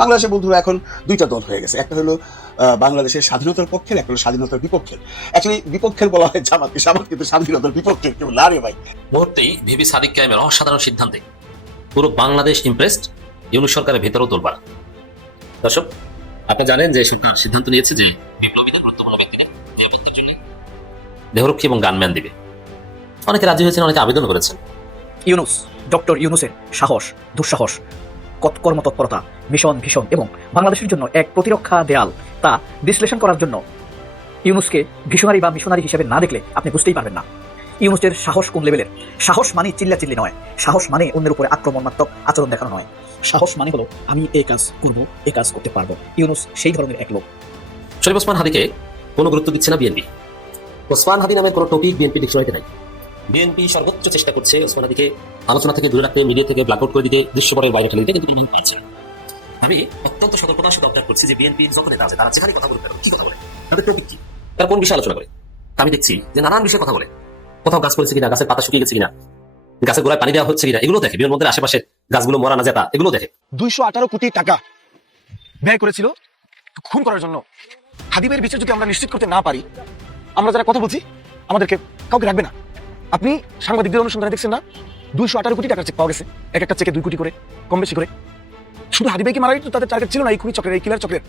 বাংলাদেশের বন্ধুরা এখন দুইটা দল হয়ে গেছে, একটা হলো বাংলাদেশের স্বাধীনতার পক্ষের, একটা হলো স্বাধীনতার বিপক্ষের। অ্যাকচুয়ালি বিপক্ষের বলা হয় জামাতকে, জামাত কিন্তু স্বাধীনতার বিপক্ষের কেউ না রে ভাই। মুহূর্তেই ভিপি সাদিক কায়েমের অসাধারণ সিদ্ধান্তে পুরো বাংলাদেশ ইমপ্রেসড, ইউনূস সরকারের ভেতরেও তোলপাড়। দর্শক, আপনি জানেন যে সরকার সিদ্ধান্ত নিয়েছে যে বিপ্লবীদের গুরুত্বপূর্ণ ব্যক্তিদের নিরাপত্তার জন্য দেহরক্ষী এবং গানম্যান দিবে। অনেকে রাজি হয়েছেন, অনেকে আবেদন করেছেন। ইউনূস, ডক্টর ইউনূসের সাহস, দুঃসাহস, কর্মতৎপরতা, মিশন ভীষণ এবং বাংলাদেশের জন্য এক প্রতিরক্ষা দেয়াল, তা বিশ্লেষণ করার জন্য ইউনূসকে ভিশনারি বা মিশনারি হিসেবে না দেখলে আপনি বুঝতেই পারবেন না ইউনূসের সাহস কোন লেভেলের। সাহস মানে চিল্লাচিল্লি নয়, সাহস মানে অন্যের উপরে আক্রমণাত্মক আচরণ দেখানো নয়। সাহস মানে হলো আমি এই কাজ করব, এই কাজ করতে পারবো। ইউনূস সেই ধরনের এক লোক। শরীফ ওসমান হাদিকে কোনো গুরুত্ব দিচ্ছে না বিএনপি। ওসমান হাদি নামের কোনো টপিক বিএনপি ডিকশনারিতে নাই। বিএনপি সর্বোচ্চ চেষ্টা করছে ওসমান হাদিকে আলোচনা থেকে দূরে রাখতে, মিডিয়া থেকে ব্ল্যাকআউট করে দিতে, দৃশ্যপটের বাইরে ঠেলে দিতে, কিন্তু কোনো পারছে না। আমি অত্যন্ত সতর্কতার সাথে অবজার্ভ করছি যে বিএনপির যত নেতা আছে তারা যেখানে কথা বলতে কি কথা বলে, তাদের টপিক কি, তারা কোন বিষয়ে আলোচনা করে। আমি দেখছি যে নানান বিষয়ে কথা বলে, কোথাও গাছ পড়েছে কিনা, গাছের পাতা শুকিয়ে গেছে কিনা, গাছের গোড়ায় পানি দেওয়া হচ্ছে কিনা, এগুলো দেখে। বিমানবন্দরের আশেপাশে গাছগুলো মরা না যেতা, এগুলো দেখে। 218 কোটি টাকা ব্যয় করেছিল খুন করার জন্য। হাদিবের বিচার যদি আমরা নিশ্চিত করতে না পারি, আমরা যারা কথা বলছি আমাদেরকে কাউকে রাখবে না। আপনি সাংবাদিকদের অনুসন্ধানে দেখছেন না, 218 কোটি টাকার চেক পাওয়া গেছে, এক একটা চেকে 2 কোটি করে, কম বেশি করে। শুধু হাদিবাইকে মারাই তো তাদের টার্গেট ছিল না, এই খুনি চক্রের, এই কিলার চক্রের।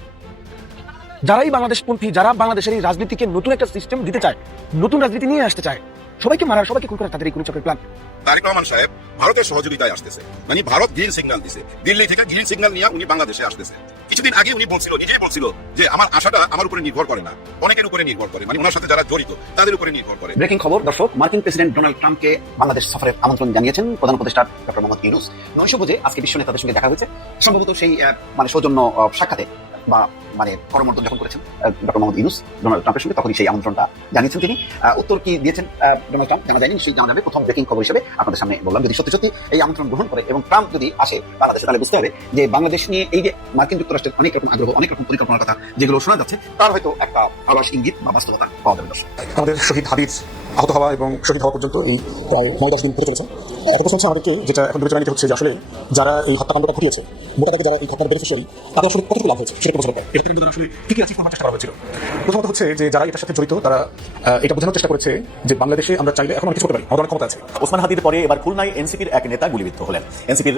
যারাই বাংলাদেশপন্থী, যারা বাংলাদেশের এই রাজনীতিকে নতুন একটা সিস্টেম দিতে চায়, নতুন রাজনীতি নিয়ে আসতে চায়, সবাইকে মারার, সবাইকে খুন করার তাদের এই খুনি চক্রের প্ল্যান। তারেক রহমান সাহেব ভারতের সহযোগিতায় আসতেছে, মানে ভারত গ্রিন সিগন্যাল দিছে, দিল্লি থেকে গ্রিন সিগন্যাল নিয়ে উনি বাংলাদেশে আসতেছে। কিছুদিন আগে উনি বলছিল, নিজেই বলছিল যে আমার আশাটা আমার উপরে নির্ভর করে না, অনেকের উপরে নির্ভর করে, মানে ওনার সাথে যারা জড়িত তাদের উপরে নির্ভর করে। ব্রেকিং খবর দর্শক, মার্কিন প্রেসিডেন্ট ডোনাল্ড ট্রাম্পকে বাংলাদেশ সফরের আমন্ত্রণ জানিয়েছেন প্রধান উপদেষ্টা ডক্টর মোহাম্মদ ইউনূস। 900 বুঝে আজকে বিশ্ব নেতাদের সঙ্গে দেখা হয়েছে, সম্ভবত সেই মানে সৌজন্য সাক্ষাতে বা মানে করমর্দন যখন করেছেন ডক্টর মোহাম্মদ ইউনূস ডোনাল্ড ট্রাম্পের সঙ্গে, তখনই সেই আমন্ত্রণটা জানিয়েছেন তিনি। উত্তর কি দিয়েছেন ডোনাল্ড ট্রাম্প জানা যায়নি, নিশ্চয়ই জানা যাবে। প্রথম ব্রেকিং খবর হিসেবে আপনাদের সামনে বললাম, যদি সত্যি সত্যি এই আমন্ত্রণ গ্রহণ করে এবং ট্রাম্প যদি আসে বাংলাদেশে, তাহলে বুঝতে হবে যে বাংলাদেশ নিয়ে এই যে মার্কিন যুক্তরাষ্ট্রের অনেক রকম আগ্রহ, অনেক রকম পরিকল্পনার কথা যেগুলো শোনা যাচ্ছে, তার হয়তো একটা আভাস, ইঙ্গিত বা বাস্তবতা পাওয়া যাবে। দর্শক, আমাদের শহীদ হাদির আহত হওয়া এবং শহীদ হওয়া পর্যন্ত এই প্রায় 9-10 দিন ঘটে চলেছে। একটা প্রশ্ন হচ্ছে আমাদেরকে, যেটা এখন বিবেচনা নিতে হচ্ছে, যে আসলে যারা এই হত্যাকাণ্ডটা ঘটিয়েছে, মোটা দাগে যারা এই ঘটনার বেনিফিশিয়ারি, তাদের আসলে কতটুকু লাভ হয়েছে সেটা বোঝার পর এর থেকে কিন্তু আসলে কি কি অ্যাচিভ করার চেষ্টা করা হয়েছিল। প্রথমত হচ্ছে যে যারা এটার সাথে জড়িত, তারা এটা বোঝানোর চেষ্টা করেছে যে বাংলাদেশে আমরা চাইলে এখন অনেক কিছু করতে পারি, আমাদের অনেক ক্ষমতা আছে। ওসমান হাদির পরে এবার খুলনায় এনসিপির এক নেতা গুলিবিদ্ধ হলেন। এনসিপির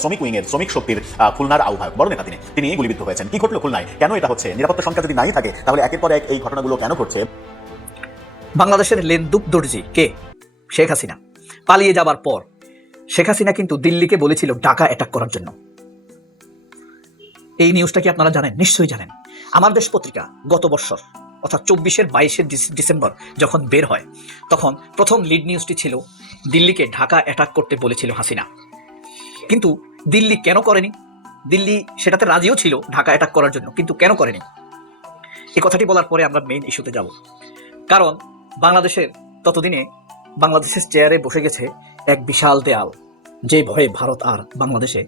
শ্রমিক উইংয়ের, শ্রমিক শক্তির খুলনার আহ্বায়ক, বড় নেতা তিনি গুলিবিদ্ধ হয়েছেন। কি ঘটলো খুলনায়, কেন এটা হচ্ছে? নিরাপত্তা সংখ্যা যদি নাই থাকে, তাহলে একের পর এক এই ঘটনাগুলো কেন ঘটছে? বাংলাদেশের লেনদুপ দর্জি কে? শেখ হাসিনা। পালিয়ে যাবার পর শেখ হাসিনা কিন্তু দিল্লিকে বলেছিল ঢাকা অ্যাটাক করার জন্য। এই নিউজটা কি আপনারা জানেন? নিশ্চয়ই জানেন। আমার দেশ পত্রিকা গত বছর অর্থাৎ 22 ডিসেম্বর যখন বের হয়, তখন প্রথম লিড নিউজটি ছিল দিল্লিকে ঢাকা অ্যাটাক করতে বলেছিল হাসিনা। কিন্তু দিল্লি কেন করেনি? দিল্লি সেটাতে রাজিও ছিল ঢাকা অ্যাটাক করার জন্য, কিন্তু কেন করেনি? এই কথাটি বলার পরে আমরা মেইন ইস্যুতে যাব। কারণ বাংলাদেশের ততদিনে বাংলাদেশের চেয়ারে বসে গেছে এক বিশাল দেয়াল, যে ভয়ে ভারত আর বাংলাদেশে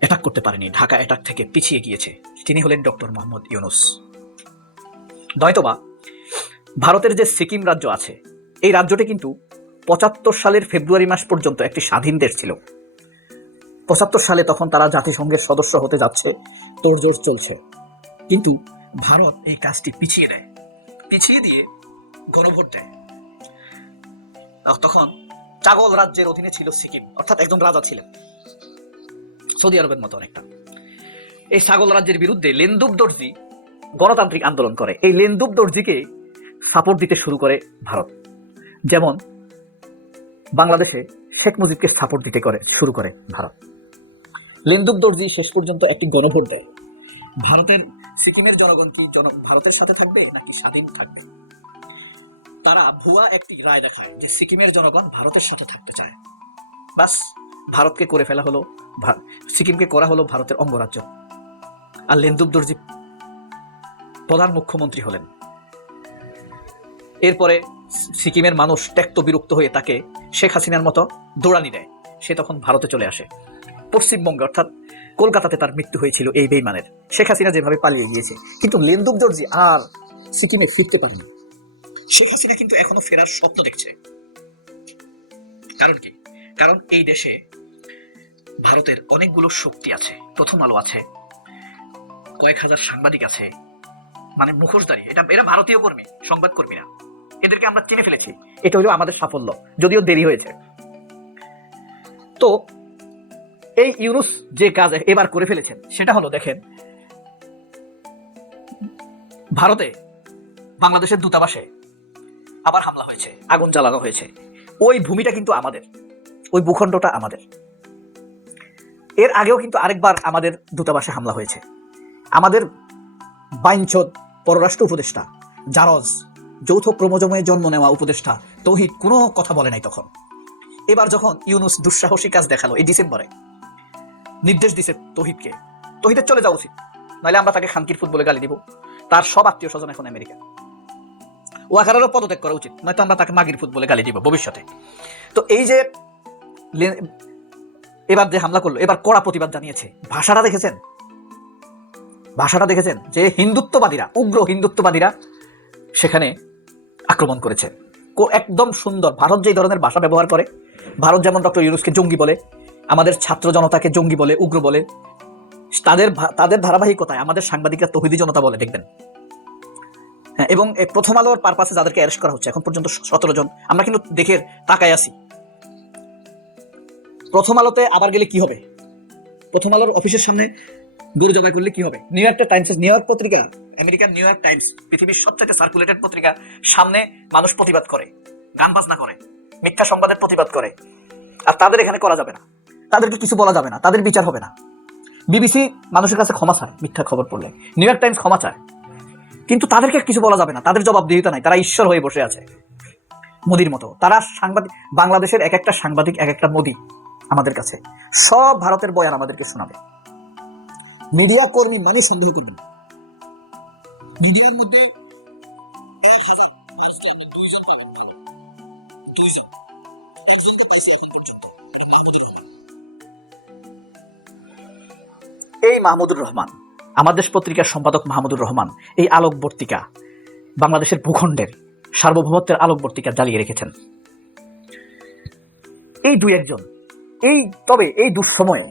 অ্যাটাক করতে পারেনি, ঢাকা অ্যাটাক থেকে পিছিয়ে গিয়েছে। তিনি হলেন ডক্টর মোহাম্মদ ইউনূস। নয়তোবা ভারতের যে সিকিম রাজ্য আছে, এই রাজ্যটি কিন্তু 75 সালের ফেব্রুয়ারি মাস পর্যন্ত একটি স্বাধীন দেশ ছিল। 75 সালে তখন তারা জাতিসংঘের সদস্য হতে যাচ্ছে, তোড়জোড় চলছে, কিন্তু ভারত এই কাজটি পিছিয়ে দেয়, পিছিয়ে দিয়ে গণভোট দেয়। তখন চাগল রাজ্যের অধীনে ছিল সিকিম, অর্থাৎ একজন রাজা ছিলেন, সৌদি আরবের মতো অনেকটা। এই ছাগল রাজ্যের বিরুদ্ধে লেনদুপ দর্জি গণতান্ত্রিক আন্দোলন করে। এই লেনদুপ দর্জিকে সাপোর্ট দিতে শুরু করে ভারত, যেমন বাংলাদেশে শেখ মুজিবকে সাপোর্ট দিতে শুরু করে ভারত। লেনদুপ দর্জি শেষ পর্যন্ত একটি গণভোট দেয়। ভারতের সিকিমের জনগণ কি ভারতের সাথে থাকবে নাকি স্বাধীন থাকবে? তারা ভুয়া একটি রায় দেখায় যে সিকিমের জনগণ ভারতের সাথে থাকতে চায়। বাস, ভারতকে করে ফেলা হলো, সিকিমকে করা হলো ভারতের অঙ্গরাজ্য। আর লেনদুপ দর্জি প্রধান মুখ্যমন্ত্রী হলেন। এরপরে সিকিমের মানুষ ত্যক্ত বিরক্ত হয়ে তাকে শেখ হাসিনার মতো দৌড়ানি দেয়। সে তখন ভারতে চলে আসে। পশ্চিমবঙ্গে অর্থাৎ কলকাতাতে তার মৃত্যু হয়েছিল এই বেইমানের। শেখ হাসিনা যেভাবে পালিয়ে গিয়েছে, কিন্তু লেনদুপ দর্জি আর সিকিমে ফিরতে পারেনি। শেখ হাসিনা কিন্তু এখনো ফেরার স্বপ্ন দেখছে। কারণ কি? কারণ এই দেশে ভারতের অনেকগুলো শক্তি আছে। প্রথম আলো আছে, কয়েক হাজার সাংবাদিক আছে, মানে মুখোশধারী, এরা ভারতীয় কর্মী, সংবাদ কর্মীরা, এদেরকে আমরা চিনে ফেলেছি। এটা হলো আমাদের সাফল্য, যদিও দেরি হয়েছে। তো এই ইউনুস যে কাজ এবার করে ফেলেছেন সেটা হলো, দেখেন, ভারতে বাংলাদেশের দূতাবাসে আবার হামলা হয়েছে, আগুন জ্বালানো হয়েছে। ওই ভূমিটা কিন্তু আমাদের, ওই ভূখণ্ডটা আমাদের। এর আগেও কিন্তু আরেকবার আমাদের দূতাবাসে হামলা হয়েছে। আমাদের বাইনচোদ পররাষ্ট্র উপদেষ্টা জারজ, যৌথ ক্রোমোজোমে জন্ম নেওয়া উপদেষ্টা তৌহিদ কোনো কথা বলে নাই তখন। এবার যখন ইউনুস দুঃসাহসী কাজ দেখালো এই ডিসেম্বরে, নির্দেশ দিছে তৌহিদকে, তৌহিদের চলে যাওয়া উচিত, নাহলে আমরা তাকে খানকির ফুট বলে গালি দিব। তার সব আত্মীয় স্বজন এখন আমেরিকা। ওয়াকারেরও পদত্যাগ করা উচিত, নয়তো আমরা তাকে মাগির ফুট বলে গালি দিব ভবিষ্যতে। তো এই যে এবার যে হামলা করলো, এবার কড়া প্রতিবাদ জানিয়েছে। ভাষাটা দেখেছেন যে হিন্দুত্ববাদীরা, উগ্র হিন্দুত্ববাদীরা সেখানে আক্রমণ করেছে। একদম সুন্দর। ভারত যে ধরনের ভাষা ব্যবহার করে, ভারত যেমন ডক্টর ইউনুসকে জঙ্গি বলে, আমাদের ছাত্র জনতাকে জঙ্গি বলে, উগ্র বলে, তাদের ধারাবাহিকতায় আমাদের সাংবাদিকরা তৌহিদি জনতা বলে, দেখবেন। হ্যাঁ, এবং প্রথম আলোর পারপাসে যাদেরকে অ্যারেস্ট করা হচ্ছে এখন পর্যন্ত 17 জন, আমরা কিন্তু দেখে তাকায় আছি। প্রথম আলোতে আবার গেলে কি হবে? প্রথম আলোর অফিসের সামনে গরু জবাই করলে কি হবে? নিউ ইয়র্ক পত্রিকা, আমেরিকান নিউ ইয়র্ক টাইমস, পৃথিবীর সবচেয়ে সার্কুলেটেড পত্রিকা, সামনে মানুষ প্রতিবাদ করে, গান বাজনা করে, মিথ্যা সংবাদের প্রতিবাদ করে। আর তাদের এখানে করা যাবে না, তাদেরকে কিছু বলা যাবে না, তাদের বিচার হবে না। বিবিসি মানুষের কাছে ক্ষমা চায় মিথ্যা খবর পড়লে, নিউ ইয়র্ক টাইমস ক্ষমা চায়, কিন্তু তাদেরকে কিছু বলা যাবে না, তাদের জবাবদিহিতা নাই। তারা ঈশ্বর হয়ে বসে আছে মোদির মতো। তারা সাংবাদিক, বাংলাদেশের এক একটা সাংবাদিক এক একটা মোদি আমাদের কাছে, সব ভারতের বয়ান আমাদেরকে শোনাবে। মিডিয়া কর্মী মানে সন্দেহ করবেন, মিডিয়ার মধ্যে এই মাহমুদুর রহমান, আমাদের দেশ পত্রিকার সম্পাদক মাহমুদুর রহমান, এই আলোকবর্তিকা, বাংলাদেশের ভূখণ্ডের সার্বভৌমত্বের আলোকবর্তিকা জ্বালিয়ে রেখেছেন। এই দুই একজন, তবে এই দুঃসময়ে,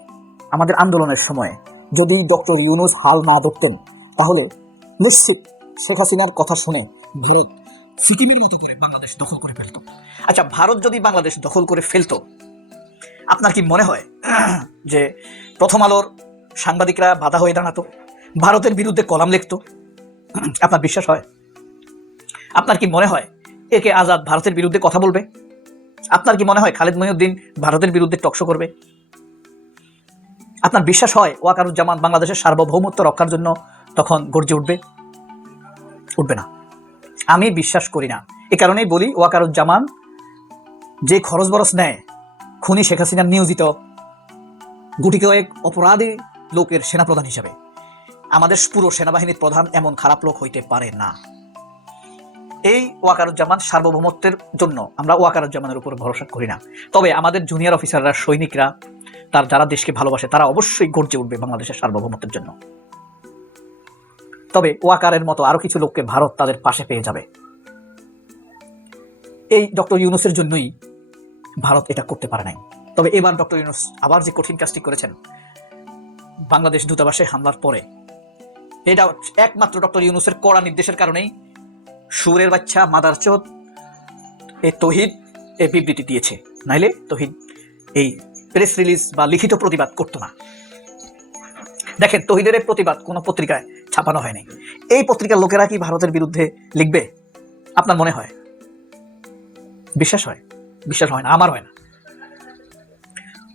আমাদের আন্দোলনের সময়ে যদি ডক্টর ইউনুস হাল না ধরতেন, তাহলে নিশ্চিত শেখ হাসিনার কথা শুনে ভারত সিকিমের মতো করে বাংলাদেশ দখল করে ফেলত। আচ্ছা, ভারত যদি বাংলাদেশ দখল করে ফেলতো, আপনার কি মনে হয় যে প্রথম আলোর সাংবাদিকরা বাধা হয়ে দাঁড়াতো, ভারতের বিরুদ্ধে কলাম লিখতো? আপনার বিশ্বাস হয়? আপনার কি মনে হয় একে আজাদ ভারতের বিরুদ্ধে কথা বলবে? আপনার কি মনে হয় খালেদ মহিউদ্দিন ভারতের বিরুদ্ধে টকশো করবে? আপনার বিশ্বাস হয় ওয়াকারুজ্জামান বাংলাদেশের সার্বভৌমত্ব রক্ষার জন্য তখন গর্জে উঠবে? উঠবে না। আমি বিশ্বাস করি না। এ কারণেই বলি, ওয়াকারুজ্জামান যে খরচ বরচ নেয় খুনি শেখ হাসিনার নিয়োজিত গুটি কয়েক অপরাধী লোকের সেনাপ্রধান হিসাবে, আমাদের পুরো সেনাবাহিনীর প্রধান এমন খারাপ লোক হইতে পারে না। এই ওয়াকারুজ্জামান সার্বভৌমত্বের জন্য আমরা ওয়াকারুজ্জামানের উপর ভরসা করি না। তবে আমাদের জুনিয়র অফিসাররা, সৈনিকরা, তার যারা দেশকে ভালোবাসে, তারা অবশ্যই গর্জে উঠবে বাংলাদেশের সার্বভৌমত্বের জন্য। তবে ওয়াকারের মতো আরো কিছু লোককে ভারত তাদের পাশে পেয়ে যাবে। এই ডক্টর ইউনুসের জন্যই ভারত এটা করতে পারে নাই। তবে এবার ডক্টর ইউনুস আবার যে কঠিন কাজটি করেছেন বাংলাদেশ দূতাবাসে হামলার পরে, এটা একমাত্র ডক্টর ইউনুসের কড়া নির্দেশের কারণেই সুরের বাচ্চা মাদারচোদ এই তৌহিদ এই বিবৃতি দিয়েছে। নাইলে তৌহিদ এই প্রেস রিলিজ বা লিখিত প্রতিবাদ করতো না। দেখেন, তৌহিদের প্রতিবাদ কোনো পত্রিকায় ছাপানো হয়নি। এই পত্রিকার লোকেরা কি ভারতের বিরুদ্ধে লিখবে? আপনার মনে হয়? বিশ্বাস হয়? বিশ্বাস হয় না, আমার হয় না।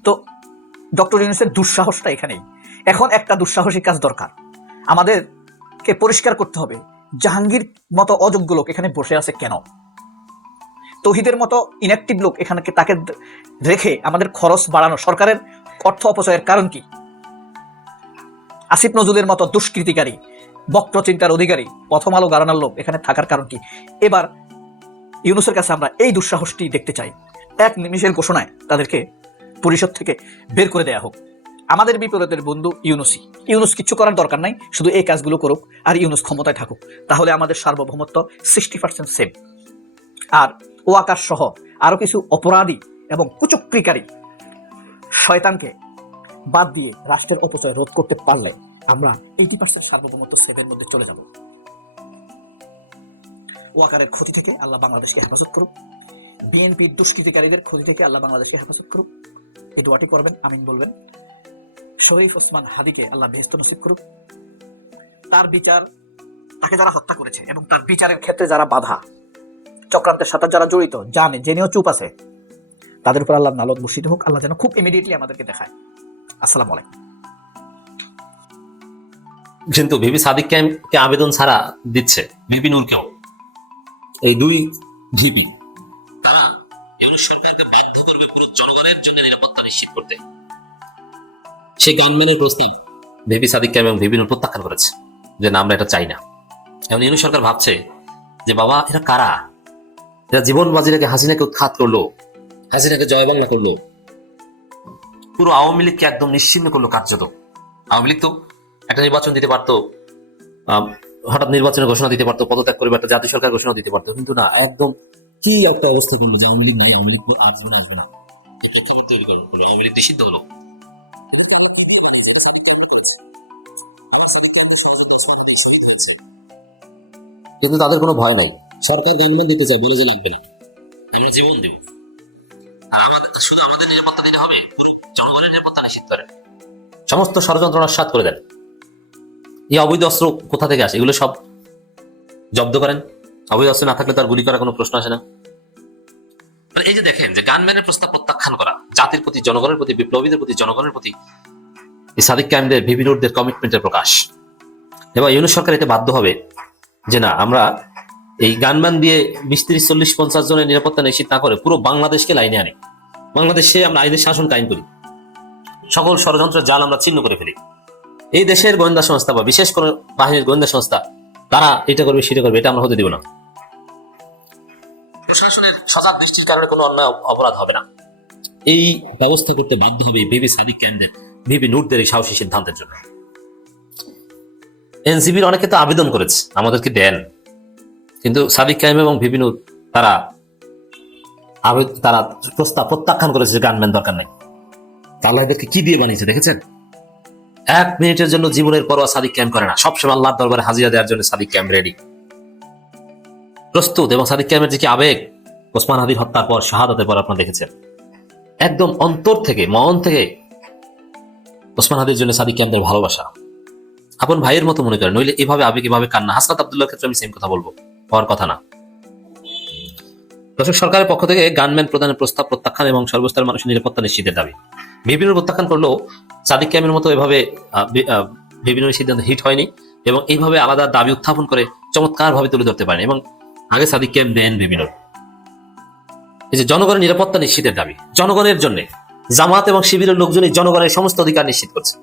তো ডক্টর ইউনুসের দুঃসাহসটা এখানেই। এখন একটা দুঃসাহসী কাজ দরকার, আমাদেরকে পরিষ্কার করতে হবে জাহাঙ্গীর মতো অযোগ্য লোক এখানে বসে আছে কেন? তৌহিদের মতো ইনঅ্যাক্টিভ লোক এখানে তাকে রেখে আমাদের খরচ বাড়ানো, সরকারের অর্থ অপচয়ের কারণ কি? আসিফ নজরুলের মতো দুষ্কৃতিকারী, বক্রচিন্তার অধিকারী, প্রথম আলো গারানার লোক এখানে থাকার কারণ কি? এবার ইউনুসের কাছে আমরা এই দুঃসাহসটি দেখতে চাই। এক নিমিষের ঘোষণায় তাদেরকে পরিষদ থেকে বের করে দেয়া হোক। আমাদের বিপরীতের বন্ধু ইউনুস কিচ্ছু করার দরকার নাই, শুধু এই কাজগুলো করুক আর ইউনুস ক্ষমতায় থাকুক, তাহলে আমাদের সার্বভৌমত্ব 60% সেভ। আর ওয়াকার সহ আরো কিছু অপরাধী এবং কুচক্রীকারী শয়তানকে বাদ দিয়ে রাষ্ট্রের অপচয় রোধ করতে পারলে আমরা 80% সার্বভৌমত্ব সেভের মধ্যে চলে যাব। ওয়াকারের ক্ষতি থেকে আল্লাহ বাংলাদেশকে হেফাজত করুক, বিএনপির দুষ্কৃতিকারীদের ক্ষতি থেকে আল্লাহ বাংলাদেশকে হেফাজত করুক। এই দোয়াটি করবেন, আমিন বলবেন। শরীফ ওসমান হাদিকে আল্লাহ বেহেশত নসিব করুক। তার বিচার, তাকে যারা হত্যা করেছে এবং তার বিচারের ক্ষেত্রে যারা বাধা, চক্রান্তের সাথে যারা জড়িত, জানে জেনেও চুপ আছে, তাদের উপর আল্লাহ নালত বর্ষিত হোক। আল্লাহ যেন খুব ইমিডিয়েটলি আমাদেরকে দেখায়। আসসালামু আলাইকুম। কিন্তু ভিপি সাদিক কায়েমকে আবেদন ছাড়া দিচ্ছে, ভিপি নূরকেও। এই দুই ভিপি তারা ইউনূস সরকারকে বাধ্য করবে পুরো জনগণের জন্য নিরাপত্তা নিশ্চিত করতে। সেই গানম্যানের প্রস্তাব ভিপি সাদিক কায়েম এবং ভিপি নূর প্রত্যাখ্যান করেছে যে না, আমরা এটা চাই না। এখন ইউনূস সরকার ভাবছে যে বাবা, এরা কারা? এরা জীবন বাজি রেখে হাসিনাকে উৎখাত করলো, হাসিনাকে জয় বাংলা করলো, পুরো আওয়ামী লীগকে একদম নিশ্চিহ্ন করলো কার্যত। আওয়ামী লীগ তো একটা নির্বাচন দিতে পারতো, হঠাৎ নির্বাচনের ঘোষণা দিতে পারতো, পদত্যাগ করে একটা জাতীয় সরকার ঘোষণা দিতে পারতো, কিন্তু না, একদম কি একটা অবস্থা করলো যে আওয়ামী লীগ নাই, আওয়ামী লীগ আসবে না। এটা খবর তৈরি করলো, আওয়ামী লীগ নিষিদ্ধ হলো। কিন্তু তাদের কোনো ভয় নাই। সরকার গানম্যান দিতে চায়, বিরোধী লাগবে না, আমরা জীবন দেব। শুধু আমাদের নিরাপত্তা দিতে হবে, পুরো জনগণের নিরাপত্তা নিশ্চিত করেন, সমস্ত ষড়যন্ত্র নস্যাৎ করে দেন। এই অবৈধ অস্ত্র কোথা থেকে আসে, এগুলো সব জব্দ করেন। অবৈধ অস্ত্র না থাকলে তার গুলি করার কোনো প্রশ্ন আসে না। এই যে দেখেন যে গানম্যানের প্রস্তাব প্রত্যাখ্যান করা, জাতির প্রতি, জনগণের প্রতি, বিপ্লবীদের প্রতি, জনগণের প্রতি এই সাদিক কায়েমদের, ভিপি নূরদের কমিটমেন্টের প্রকাশ। এবং ইউনূস সরকার এতে বাধ্য হবে যে না, আমরা এই গানম্যান দিয়ে 20, 30, 40, 50 জনের নিরাপত্তা নিশ্চিত না করে পুরো বাংলাদেশকে লাইনে আনি, বাংলাদেশে আমরা আইনের শাসন কায়েম করি, সকল ষড়যন্ত্রের জাল আমরা ছিন্ন করে ফেলি। এই দেশের গোয়েন্দা সংস্থা বা বিশেষ কোনো বাহিনীর গোয়েন্দা সংস্থা তারা এটা করবে, সেটা করবে, এটা আমরা হতে দিব না। প্রশাসনের সজাগ দৃষ্টির কারণে কোনো অন্যায় অপরাধ হবে না। এই ব্যবস্থা করতে বাধ্য হবে ভিপি সাদিক কায়েমদের, ভিপি নূরদের এই সাহসী সিদ্ধান্তের জন্য। এনসিপির অনেকে তো আবেদন করেছে আমাদেরকে দেন, কিন্তু সাদিক কায়েম এবং ভিপি নূর তারা প্রস্তাব প্রত্যাখ্যান করেছে যে গানম্যান দরকার নেই। আল্লাহ এদেরকে কি দিয়ে বানিয়েছে দেখেছেন? 1 মিনিটের জন্য জীবনের পরোয়া সাদিক কায়েম করে না, সবসময় আল্লাহর দরবারে হাজিরা দেওয়ার জন্য সাদিক কায়েম রেডি, প্রস্তুত। এবং সাদিক কায়েমের যে কি আবেগ ওসমান হাদির হত্যার পর, শাহাদাতের পর আপনারা দেখেছেন, একদম অন্তর থেকে, মন থেকে ওসমান হাদির জন্য সাদিক কায়েমদের ভালোবাসা আপন ভাইয়ের মতো মনে করেন। নইলে এভাবে আবেগ, এভাবে কান্না। হাসনাত আব্দুল্লাহর ক্ষেত্রে আমি সেম কথা বলবো, হওয়ার কথা না। দর্শক, সরকারের পক্ষ থেকে গানম্যান প্রদানের প্রস্তাব প্রত্যাখ্যান এবং সর্বস্তরের মানুষের নিরাপত্তা নিশ্চিতের দাবি। বিভিন্ন প্রত্যাখ্যান করলেও সাদিক কায়েমের মতো এভাবে বিভিন্ন সিদ্ধান্ত হিট হয়নি এবং এইভাবে আলাদা দাবি উত্থাপন করে চমৎকার ভাবে তুলে ধরতে পারেন। এবং আগে সাদিক কায়েম দেন বিভিন্ন এই যে জনগণের নিরাপত্তা নিশ্চিতের দাবি, জনগণের জন্য জামাত এবং শিবিরের লোকজনই জনগণের সমস্ত অধিকার নিশ্চিত করছে।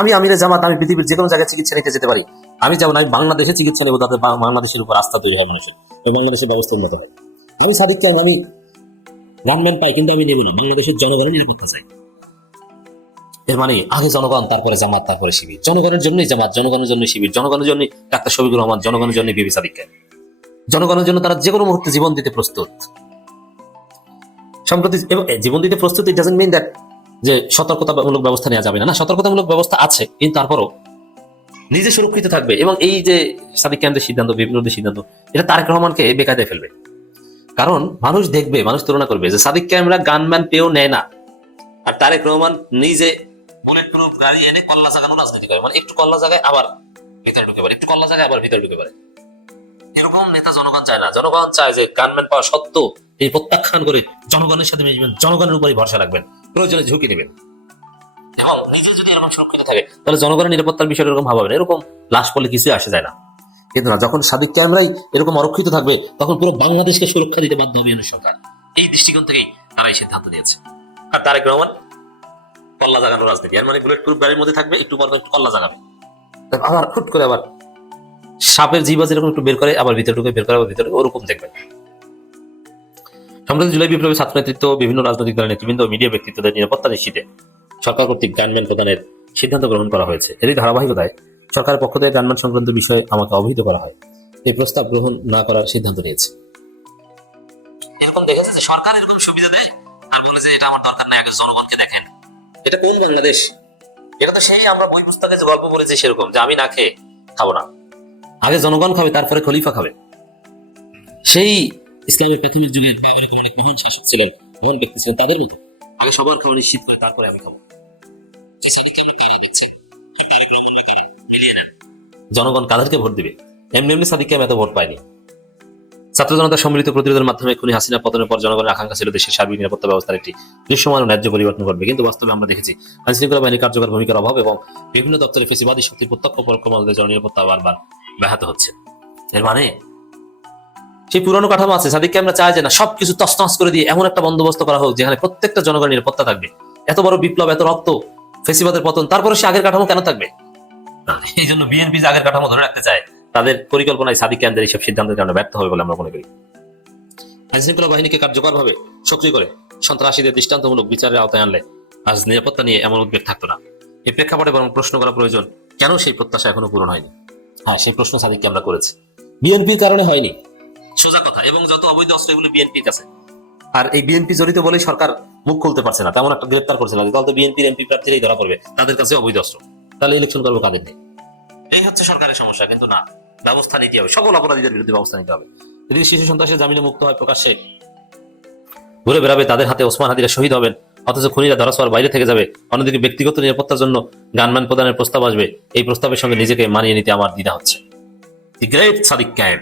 আমি আমিরে জামাত, আমি পৃথিবীর যে কোনো জায়গায় চিকিৎসা নিতে যেতে পারি, আমি যেমন আমি বাংলাদেশে চিকিৎসা নেবো, তাতে বাংলাদেশের উপর আস্থা তৈরি হয় মানুষের, বাংলাদেশের ব্যবস্থা উন্নত হয়। আমি সাদিক কায়েম, আমি গানম্যান পাই, কিন্তু আমি নেব না, বাংলাদেশের জনগণের নিরাপত্তা চাই। এর মানে আগে জনগণ, তারপরে জামাত, তারপরে শিবির। জনগণের জন্যই জামাত, জনগণের জন্য শিবির, জনগণের জন্য ডাক্তার শফিকুর রহমান, জনগণের জন্য ভিপি সাদিক কায়েম। জনগণের জন্য তারা যে কোনো মুহূর্তে জীবন দিতে প্রস্তুত। সম্প্রতি জীবন দিতে প্রস্তুত, ইট ডাজন্ট মিন দ্যাট যে সতর্কতামূলক ব্যবস্থা নেওয়া যাবে না। সতর্কতামূলক ব্যবস্থা আছে, কিন্তু তারপরও নিজে সুরক্ষিত থাকবে। এবং এই যে সাদিক কায়েমদের সিদ্ধান্ত, বিভিন্নদের সিদ্ধান্ত, এটা তারেক রহমানকে বেকায়দায় ফেলবে। কারণ মানুষ দেখবে, মানুষ তুলনা করবে যে সাদিক কায়েমরা গানম্যান পেয়েও নেয় না, আর তারেক রহমান নিজে বুলেট প্রুফ গাড়ি এনে কল্লা জাগানো রাজনীতি করে। মানে একটু কল্লা জায়গায় আবার ভিতরে ঢুকে পারে, একটু কল্লা জায়গায় আবার ভিতরে ঢুকে পারে। এরকম নেতা জনগণ চায় না। জনগণ চায় যে গানম্যান পাওয়া সত্ত্বেও এই প্রত্যাখ্যান করে জনগণের সাথে মিশবেন, জনগণের উপরই ভরসা রাখবেন, প্রয়োজনে ঝুঁকি নেবেন। এবং নিজে যদি এরকম সুরক্ষিত থাকে, তাহলে জনগণের নিরাপত্তার বিষয়টা এরকম ভাবাবেন। এরকম লাশ পড়লে কিছুই আসে যায় না। কিন্তু না, যখন সাদিক কায়েমরাই এরকম অরক্ষিত থাকবে, তখন পুরো বাংলাদেশকে সুরক্ষা দিতে বাধ্য হবে ইউনূস সরকার। এই দৃষ্টিকোণ থেকেই তারা এই সিদ্ধান্ত নিয়েছে। আর তারেক রহমান কল্লা জাগানো রাজনীতি, আর মানে বুলেট প্রুফ গাড়ির মধ্যে থাকবে, একটু পর একটু কল্লা জাগাবে, আবার হুট করে আবার সাপের জিবা যেরকম একটু বের করে, আবার ভিতরে ঢুকে, বের করে আবার ভিতরে, ওরকম দেখবেন। সম্প্রতি জুলাই বিপ্লবী ছাত্র নেতৃত্ব, বিভিন্ন রাজনৈতিক দলের নেতৃবৃন্দ ও মিডিয়া ব্যক্তিত্বদের নিরাপত্তা নিশ্চিতে সরকার কর্তৃক গানম্যান প্রদানের সিদ্ধান্ত গ্রহণ করা হয়েছে। এরই ধারাবাহিকতায় সরকারের পক্ষ থেকে গানম্যান সংক্রান্ত বিষয়ে আমাকে অবহিত করা হয়। এই প্রস্তাব গ্রহণ না করার সিদ্ধান্ত নিয়েছে। এরকম দেখেছে যে সরকার এরকম সুবিধা দেয় আর বলে যে এটা আমার দরকার নাই, আগে জনগণকে দেখেন। এটা কোন বাংলাদেশ? এটা তো সেই আমরা বই পুস্তকে যে গল্প পড়েছি সেরকম, যে আমি না খেয়ে খাবো না, আগে জনগণ খাবে তারপরে খলিফা খাবে। সেই ইসলামের প্রাথমিক যুগে এরকম অনেক মহান শাসক ছিলেন, মহান ব্যক্তি ছিলেন, তাদের মতো আগে সবার খাওয়া নিশ্চিত করে তারপরে আমি খাবো। জনগণ কাদেরকে ভোট দিবে? এমনি এমনি সাদিক কায়েম এত ভোট পায়নি। ছাত্র জনতার সম্মিলিত প্রতিরোধের মাধ্যমে খুনি হাসিনা পতনের পর জনগণের আকাঙ্ক্ষা ছিল দেশের সার্বিক নিরাপত্তা ব্যবস্থার একটি দৃশ্যমান ও ন্যায্য পরিবর্তন ঘটবে, কিন্তু বাস্তবে আমরা দেখেছি আইনশৃঙ্খলা বাহিনীর কার্যকর ভূমিকার অভাব এবং বিভিন্ন দপ্তরে ফেসিবাদী শক্তির প্রত্যক্ষ পরোক্ষ মদদে জননিরাপত্তা বারবার ব্যাহত হচ্ছে। এর মানে সেই পুরনো কাঠামো আছে, সাদিক কায়েমরা চায় যে না সবকিছু তছনছ করে দিয়ে এমন একটা বন্দোবস্ত করা হোক যেখানে প্রত্যেকটা জনগণের নিরাপত্তা থাকবে। এত বড় বিপ্লব, এত রক্ত, ফেসিবাদের পতন, তারপরে সে আগের কাঠামো কেন থাকবে? এই জন্য বিএনপি যে আগের কাঠামো ধরে রাখতে চায়, তাদের পরিকল্পনায় সাদিক কায়েমদের এইসব সিদ্ধান্তের কারণে ব্যর্থ হবে বলে আমরা মনে করি। আইনশৃঙ্খলা বাহিনীকে কার্যকরভাবে সক্রিয় করে সন্ত্রাসীদের দৃষ্টান্তমূলক বিচারের আওতায় আনলে আজ নিরাপত্তা নিয়ে এমন উদ্বেগ থাকতো না। এই প্রেক্ষাপটে বরং প্রশ্ন করা প্রয়োজন, কেন সেই প্রত্যাশা এখনো পূরণ হয়নি? হ্যাঁ, সেই প্রশ্ন সাদিককে আমরা করেছি। বিএনপির কারণে হয়নি, সোজা কথা। এবং যত অবৈধ অস্ত্র এগুলো বিএনপির কাছে, আর এই বিএনপি জড়িত বলেই সরকার মুখ খুলতে পারছে না, তেমন একটা গ্রেপ্তার করছে না। তাহলে তো বিএনপির এমপি প্রার্থীরাই ধরা পড়বে, তাদের কাছে অবৈধ অস্ত্র, তাহলে ইলেকশন করবো কাদের নিয়ে? এই হচ্ছে সরকারের সমস্যা। কিন্তু না, ব্যবস্থা নিতে হবে, সকল অপরাধীদের বিরুদ্ধে ব্যবস্থা নিতে হবে। যদি শিশু সন্ত্রাসের জামিনে মুক্ত হয়, প্রকাশ্যে ঘুরে বেড়াবে, তাদের হাতে ওসমান হাদিরা শহীদ হবেন, অথচ খুনিরা ধরাছোঁয়ার বাইরে থেকে যাবে, অন্যদিকে ব্যক্তিগত নিরাপত্তার জন্য গানম্যান প্রদানের প্রস্তাব আসবে, এই প্রস্তাবের সঙ্গে নিজেকে মানিয়ে নিতে আমার দ্বিধা হচ্ছে। দি গ্রেট সাদিক কায়েম,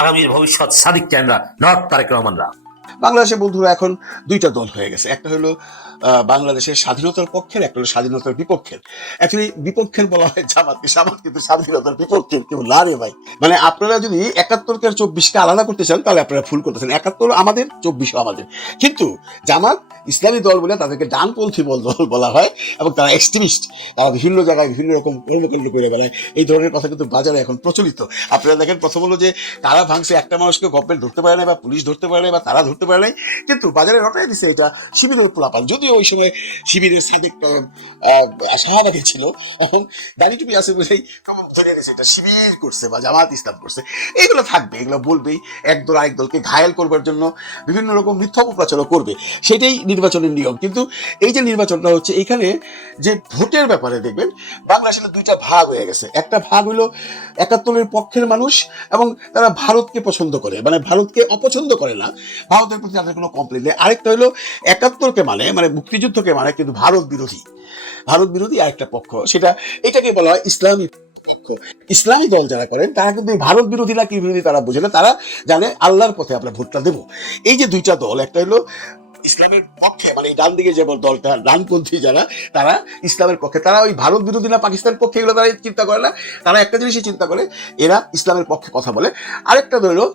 আগামীর ভবিষ্যৎ সাদিক কায়েমরা, নট তারেক রহমানরা। বাংলাদেশের বন্ধুরা এখন দুইটা দল হয়ে গেছে, একটা হলো বাংলাদেশের স্বাধীনতার পক্ষের, একটা হলো স্বাধীনতার বিপক্ষের। অ্যাকচুয়ালি বিপক্ষের বলা হয় জামাতকে, জামাত কিন্তু স্বাধীনতার বিপক্ষের কেউ না রে ভাই। মানে আপনারা যদি ৭১কে আর ২৪কে আলাদা করতে চান তাহলে আপনারা ভুল করতেছেন। ৭১ আমাদের, ২৪ও আমাদের। কিন্তু জামাত ইসলামী দল বলে তাদেরকে ডানপন্থী দল বলা হয় এবং তারা এক্সট্রিমিস্ট, তারা বিভিন্ন জায়গায় বিভিন্ন রকম কর্মকাণ্ড করে বেড়ায়। এই ধরনের কথা কিন্তু বাজারে এখন প্রচলিত। আপনারা দেখেন, প্রথম হলো যে তারা ভাঙছে, একটা মানুষকে গভর্নমেন্ট ধরতে পারে না, বা পুলিশ ধরতে পারে না, বা তারা ধরতে পারে নাই, কিন্তু বাজারে রটাই দিচ্ছে এটা শিবিরের পোলাপান। যদিও ওই সময় শিবিরের সাদিক শাহবাগী ছিল এবং দাড়ি টুপি আছে বলেই ধরে দিয়েছে এটা শিবির করছে বা জামাত ইসলাম করছে। এগুলো থাকবে, এগুলো বলবেই, একদল আরেক দলকে ঘায়েল করবার জন্য বিভিন্ন রকম মিথ্যা অপপ্রচারও করবে, সেটাই নির্বাচনের নিয়ম। কিন্তু এই যে নির্বাচনটা হচ্ছে, এখানে যে ভোটের ব্যাপারে দেখবেন বাংলাদেশের দুইটা ভাগ হয়ে গেছে। একটা ভাগ হলো ৭১-এর পক্ষের মানুষ এবং তারা ভারতকে পছন্দ করে, মানে ভারতকে অপছন্দ করে না, ভারতের প্রতি তাদের কোনো কমপ্লেন নেই। আরেকটা হলো ৭১কে মানে মুক্তিযুদ্ধকে মানে কিন্তু ভারত বিরোধী আরেকটা পক্ষ, এটাকে বলা হয় ইসলামী পক্ষ। ইসলামী দল যারা করেন তারা কিন্তু ভারত বিরোধী না কি বিরোধী তারা বোঝে না, তারা জানে আল্লাহর পথে আমরা ভোটটা দেবো। এই যে দুইটা দল, একটা হলো ইসলামের পক্ষে, মানে এই ডান দিকে যে দলটা ডানপন্থী যারা, তারা ইসলামের পক্ষে, তারা ওই ভারত বিরোধী না পাকিস্তানের পক্ষে, এগুলো তারা চিন্তা করে না। তারা একটা জিনিসই চিন্তা করে, এরা ইসলামের পক্ষে কথা বলে। আরেকটা দল হলো